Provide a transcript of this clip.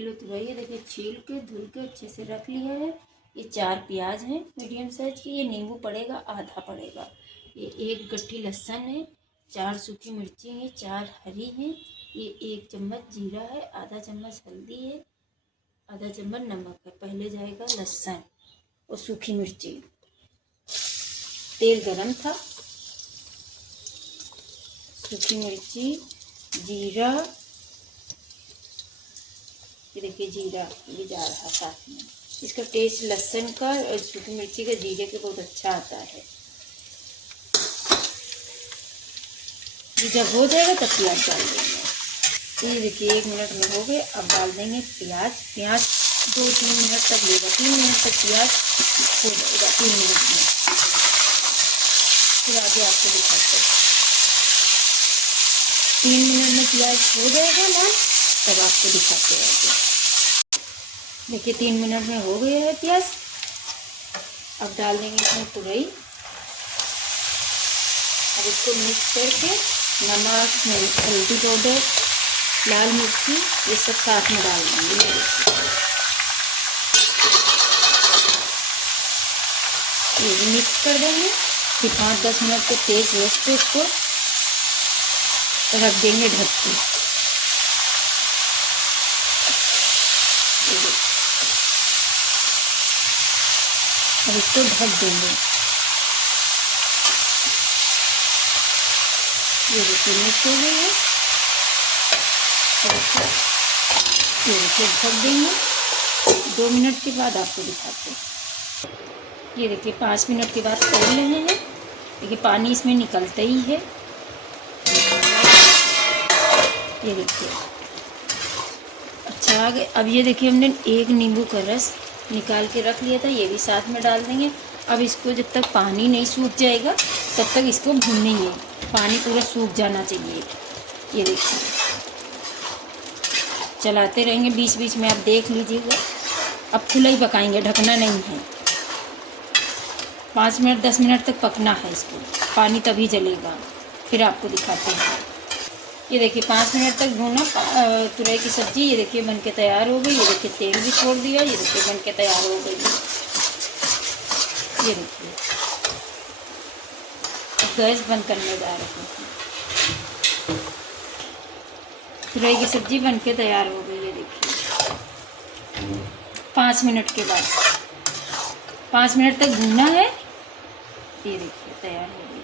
Kilo तुरई है, देखिए छील के धुल के अच्छे से रख लिया है। ये 4 प्याज हैं मीडियम साइज की, ये नींबू पड़ेगा आधा पड़ेगा, ये 1 गट्ठी लहसुन है, 4 सूखी मिर्ची हैं, 4 हरी हैं, ये 1 चम्मच जीरा है, आधा चम्मच हल्दी है, आधा चम्मच नमक है। पहले जाएगा लहसुन और सूखी मिर्ची। तेल गरम था, सूखी मिर्ची, जीरा, ये देखिए जीरा भी जा रहा साथ में। इसका टेस्ट लहसुन का और सूखी मिर्ची का जीरे का बहुत अच्छा आता है। ये जब हो जाएगा तब प्याज डाल देंगे। ये देखिए 1 मिनट में हो गए। अब डाल देंगे प्याज। प्याज 2-3 मिनट तक लेगा, 3 मिनट तक प्याज हो जाएगा 3 मिनट में। फिर आगे आपको दिखाते हैं। 3 मिनट में प्याज हो जाएगा लाल, तब आपको दिखाते हैं आगे। देखिए 3 मिनट में हो गया है प्याज। अब डाल देंगे इसमें तुरई। अब इसको मिक्स करके नमक, हल्दी पाउडर, लाल मिर्ची ये सब साथ में डाल देंगे। ये भी मिक्स कर देंगे। फिर 5-10 मिनट को तेज गैस पे इसको रख देंगे ढक के। अब इसको ढक देंगे। ये देखिए मिक्स हो गई है। अब इसको ये देखिए ढक देंगे। 2 मिनट के बाद आपको दिखाते हैं। ये देखिए 5 मिनट के बाद खोल रहे हैं। देखिए पानी इसमें निकलता ही है। ये देखिए अच्छा आ गए। अब ये देखिए हमने 1 नींबू का रस निकाल के रख लिया था, ये भी साथ में डाल देंगे। अब इसको जब तक पानी नहीं सूख जाएगा तब तक इसको भूनेंगे। पानी पूरा सूख जाना चाहिए। ये देखिए चलाते रहेंगे, बीच बीच में आप देख लीजिएगा। अब खुला ही पकाएंगे, ढकना नहीं है। 5 मिनट 10 मिनट तक पकना है इसको, पानी तभी जलेगा। फिर आपको दिखाते हैं। ये देखिए 5 मिनट तक भूना तुरई की सब्ज़ी। ये देखिए बन के तैयार हो गई। ये देखिए तेल भी छोड़ दिया। ये देखिए बन के तैयार हो गई। ये देखिए अब गैस बंद करने जा रहे हैं। तुरई की सब्ज़ी बन के तैयार हो गई। ये देखिए 5 मिनट के बाद 5 मिनट तक भूनना है। ये देखिए तैयार हो गई।